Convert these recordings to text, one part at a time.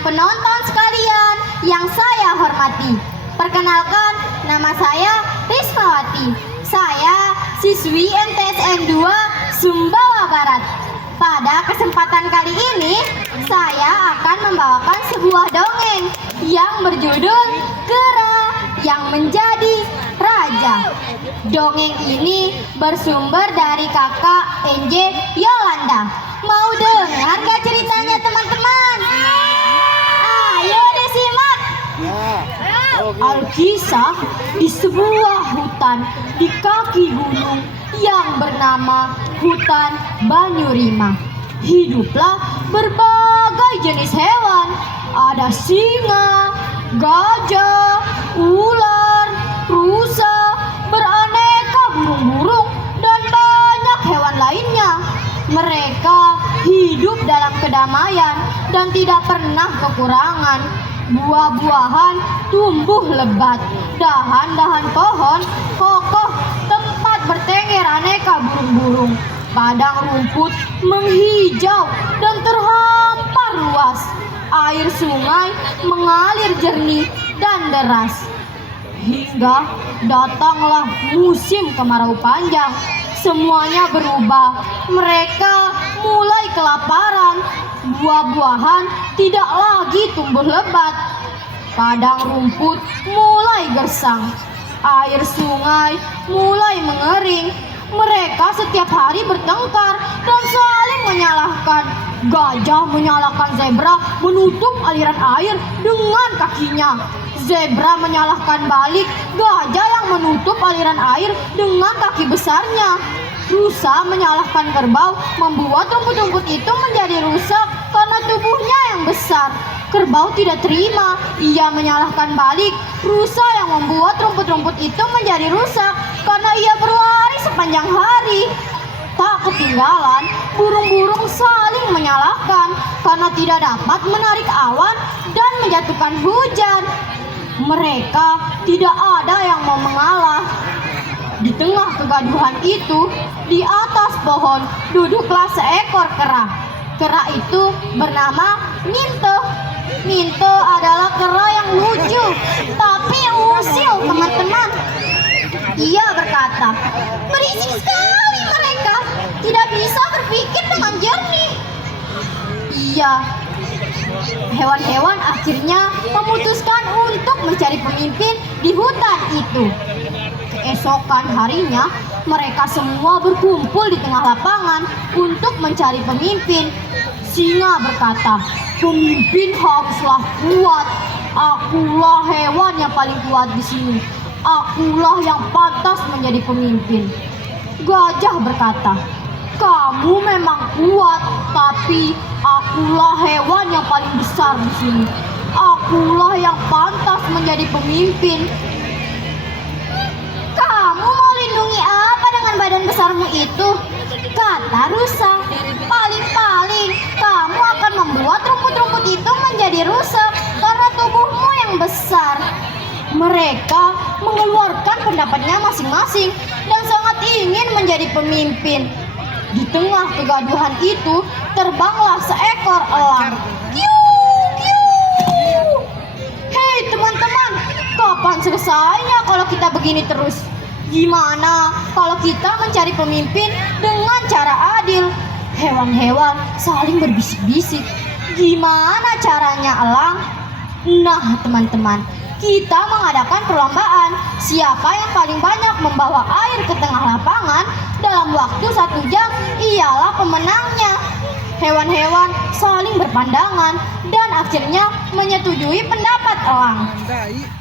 penonton sekalian yang saya hormati. Perkenalkan, nama saya Rismawati. Saya siswi MTSN 2 Sumbawa Barat. Pada kesempatan kali ini, saya akan membawakan sebuah dongeng yang berjudul Kera yang Menjadi Raja. Dongeng ini bersumber dari kakak NJ Yolanda. Mau dengar gak ceritanya, teman-teman? Ayo disimak. Alkisah di sebuah hutan di kaki gunung yang bernama Hutan Banyurima. Hiduplah berbagai jenis hewan. Ada singa, gajah, ular, rusa, beraneka burung-burung, dan banyak hewan lainnya. Mereka hidup dalam kedamaian dan tidak pernah kekurangan. Buah-buahan tumbuh lebat, dahan-dahan pohon kokoh, tempat bertengger aneka burung-burung. Padang rumput menghijau dan terhampar luas. Air sungai mengalir jernih dan deras. Hingga datanglah musim kemarau panjang. Semuanya berubah. Mereka mulai kelaparan. Buah-buahan tidak lagi tumbuh lebat. Padang rumput mulai gersang. Air sungai mulai mengering. Mereka setiap hari bertengkar dan saling menyalahkan. Gajah menyalahkan zebra menutup aliran air dengan kakinya. Zebra menyalahkan balik gajah yang menutup aliran air dengan kaki besarnya. Rusa menyalahkan kerbau membuat rumput-rumput itu menjadi rusak karena tubuhnya yang besar. Kerbau tidak terima. Ia menyalahkan balik rusa yang membuat rumput-rumput itu menjadi rusak karena ia berlari sepanjang hari. Tak ketinggalan, burung-burung saling menyalahkan karena tidak dapat menarik awan dan menjatuhkan hujan. Mereka tidak ada yang mau mengalah. Di tengah kegaduhan itu, di atas pohon duduklah seekor kera. Kera itu bernama Minto. Minto adalah kera yang lucu, tapi usil, teman-teman. Ia berkata, "Berisik sekali mereka, tidak bisa berpikir dengan jernih." Iya, hewan-hewan akhirnya memutuskan untuk mencari pemimpin di hutan itu. Keesokan harinya, mereka semua berkumpul di tengah lapangan untuk mencari pemimpin. Singa berkata, "Pemimpin haruslah kuat. Akulah hewan yang paling kuat di sini. Akulah yang pantas menjadi pemimpin." Gajah berkata, "Kamu memang kuat, tapi akulah hewan yang paling besar di sini. Akulah yang pantas menjadi pemimpin." "Kamu mau lindungi apa dengan badan besarmu itu?" kata rusa. "Paling-paling kamu akan membuat rumput-rumput itu menjadi rusak karena tubuhmu yang besar." Mereka mengeluarkan pendapatnya masing-masing dan sangat ingin menjadi pemimpin. Di tengah kegaduhan itu, terbanglah seekor elang. Kiu, kiu. "Hei teman-teman, kapan selesainya kalau kita begini terus? Gimana kalau kita mencari pemimpin dengan cara adil?" Hewan-hewan saling berbisik-bisik. "Gimana caranya, elang?" "Nah teman-teman, kita mengadakan perlombaan. Siapa yang paling banyak membawa air ke tengah lapangan dalam waktu 1 jam, ialah pemenangnya." Hewan-hewan saling berpandangan dan akhirnya menyetujui pendapat elang.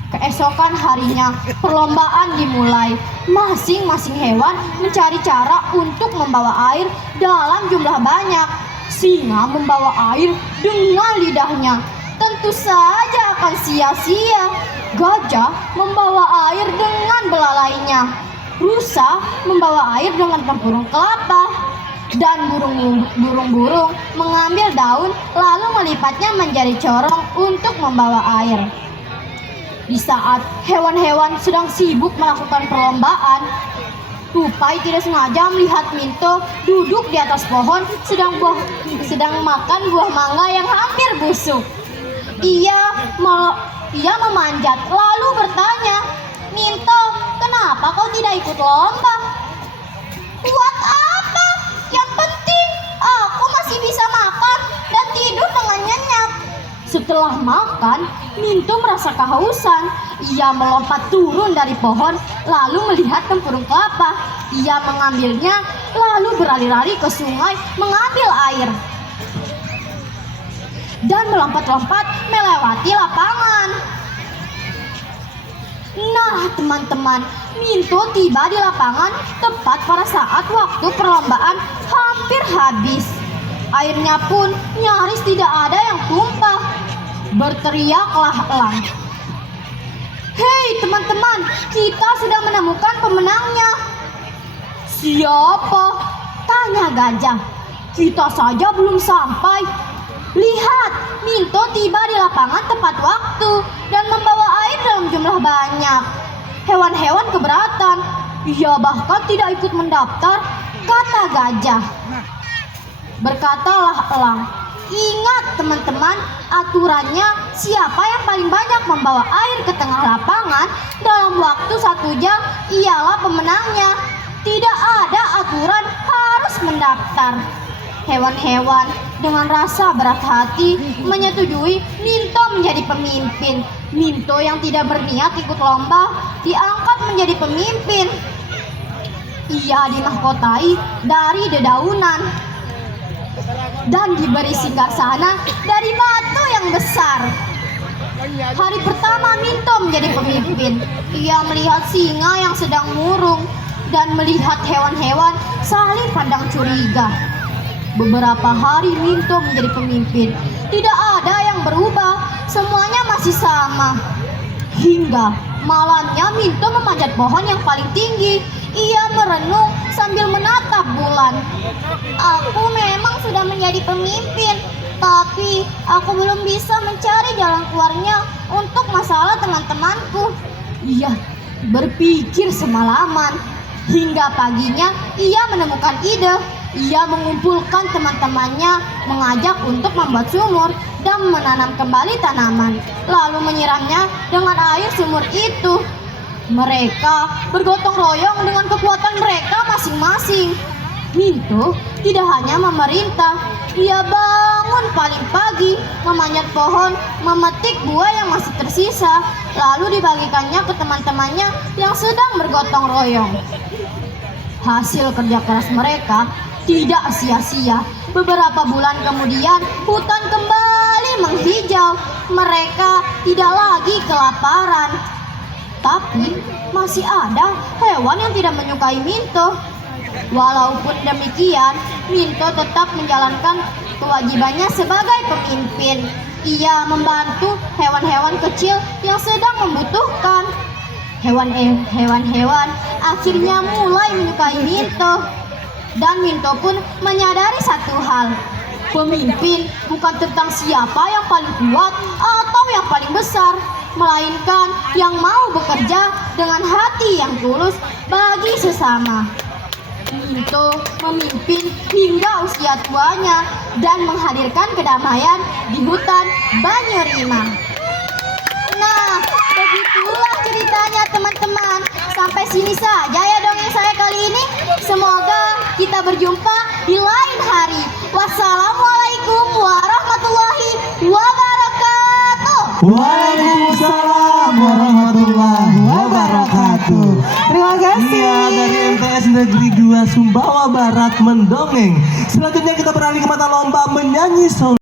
Keesokan harinya, perlombaan dimulai. Masing-masing hewan mencari cara untuk membawa air dalam jumlah banyak. Singa membawa air dengan lidahnya. Tentu saja akan sia-sia. Gajah membawa air dengan belalainya. Rusa membawa air dengan tempurung kelapa. Dan burung-burung mengambil daun lalu melipatnya menjadi corong untuk membawa air. Di saat hewan-hewan sedang sibuk melakukan perlombaan, Tupai tidak sengaja melihat Minto duduk di atas pohon sedang makan buah mangga yang hampir busuk. Ia memanjat lalu bertanya, "Minto, kenapa kau tidak ikut lomba?" "Buat apa? Yang penting aku masih bisa makan dan tidur dengan nyenyak." Setelah makan, Minto merasa kehausan. Ia melompat turun dari pohon lalu melihat tempurung kelapa. Ia mengambilnya lalu berlari-lari ke sungai mengambil air dan melompat-lompat melewati lapangan. Nah, teman-teman, Minto tiba di lapangan tepat pada saat waktu perlombaan hampir habis. Airnya pun nyaris tidak ada yang tumpah. Berteriaklah Elang, "Hei teman-teman, kita sudah menemukan pemenangnya." "Siapa?" tanya Gajah. "Kita saja belum sampai. Lihat, Minto tiba di lapangan tepat waktu dan membawa air dalam jumlah banyak." Hewan-hewan keberatan. "Ia bahkan tidak ikut mendaftar," kata Gajah. Berkatalah Elang, "Ingat teman-teman, aturannya siapa yang paling banyak membawa air ke tengah lapangan dalam waktu 1 jam ialah pemenangnya. Tidak ada aturan harus mendaftar." Hewan-hewan dengan rasa berat hati menyetujui Minto menjadi pemimpin. Minto yang tidak berniat ikut lomba diangkat menjadi pemimpin. Ia dimahkotai dari dedaunan dan diberi singgasana dari batu yang besar. Hari pertama Minto menjadi pemimpin. Ia melihat singa yang sedang murung dan melihat hewan-hewan saling pandang curiga. Beberapa hari Minto menjadi pemimpin. Tidak ada yang berubah, semuanya masih sama. Hingga malamnya Minto memanjat pohon yang paling tinggi. Ia merenung sambil menatap bulan. "Aku memang sudah menjadi pemimpin, tapi aku belum bisa mencari jalan keluarnya untuk masalah teman-temanku." Ia berpikir semalaman. Hingga paginya ia menemukan ide. Ia mengumpulkan teman-temannya, mengajak untuk membuat sumur dan menanam kembali tanaman, lalu menyiramnya dengan air sumur itu. Mereka bergotong royong dengan kekuatan mereka masing-masing. Minto tidak hanya memerintah, ia bangun paling pagi, memanjat pohon, memetik buah yang masih tersisa, lalu dibagikannya ke teman-temannya yang sedang bergotong royong. Hasil kerja keras mereka tidak sia-sia. Beberapa bulan kemudian, hutan kembali menghijau. Mereka tidak lagi kelaparan. Tapi masih ada hewan yang tidak menyukai Minto. Walaupun demikian, Minto tetap menjalankan kewajibannya sebagai pemimpin. Ia membantu hewan-hewan kecil yang sedang membutuhkan. Hewan-hewan akhirnya mulai menyukai Minto. Dan Minto pun menyadari satu hal, pemimpin bukan tentang siapa yang paling kuat atau yang paling besar, melainkan yang mau bekerja dengan hati yang tulus bagi sesama. Minto memimpin hingga usia tuanya dan menghadirkan kedamaian di hutan Banyurima. Nah, begitulah ceritanya teman-teman. Sampai sini saja ya dongeng saya kali ini. Semoga kita berjumpa di lain hari. Wassalamualaikum warahmatullahi wabarakatuh. Waalaikumsalam warahmatullahi wabarakatuh. Terima kasih. Iya, dari MTS Negeri 2 Sumbawa Barat mendongeng. Selanjutnya kita beralih ke mata lomba menyanyi solo.